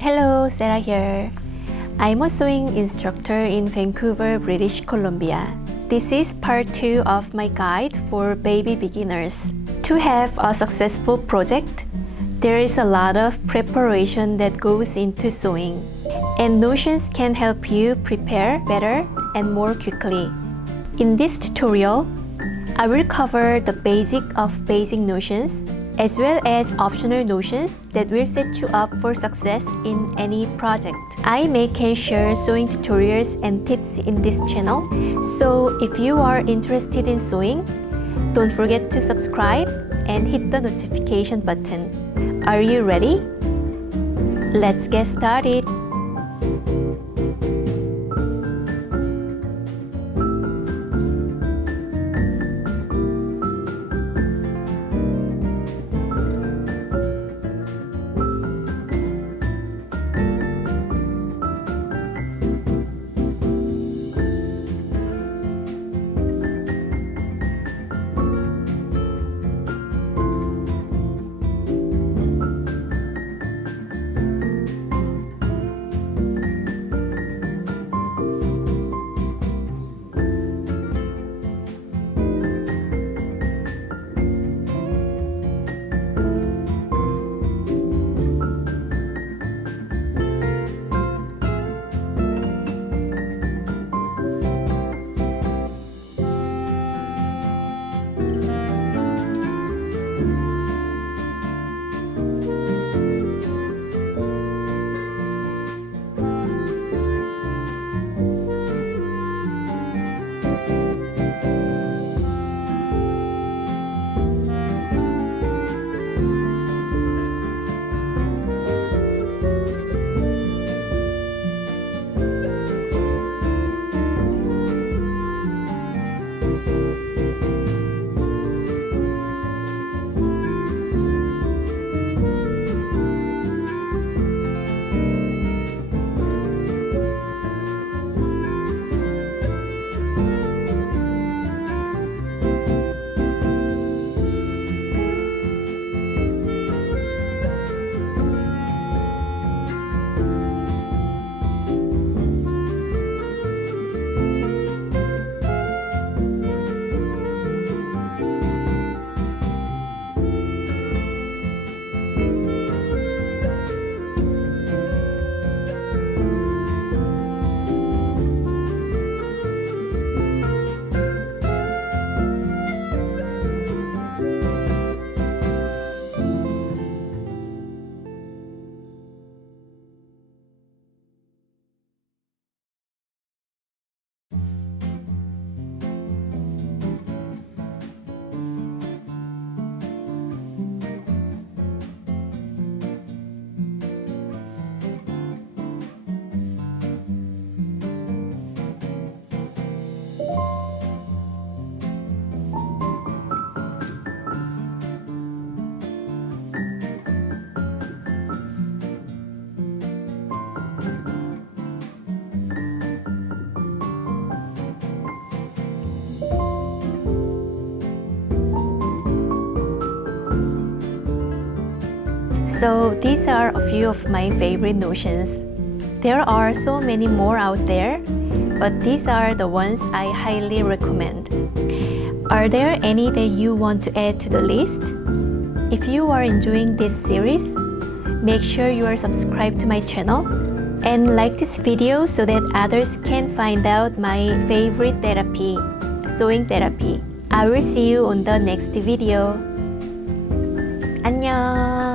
Hello, Sarah here. I'm a sewing instructor in Vancouver, British Columbia. This is part 2 of my guide for baby beginners. To have a successful project, there is a lot of preparation that goes into sewing, and notions can help you prepare better and more quickly. In this tutorial, I will cover the basic of basic notions as well as optional notions that will set you up for success in any project. I make and share sewing tutorials and tips in this channel, so if you are interested in sewing, don't forget to subscribe and hit the notification button. Are you ready? Let's get started. So these are a few of my favorite notions. There are so many more out there, but these are the ones I highly recommend. Are there any that you want to add to the list? If you are enjoying this series, make sure you are subscribed to my channel and like this video so that others can find out my favorite therapy, sewing therapy. I will see you on the next video. 안녕.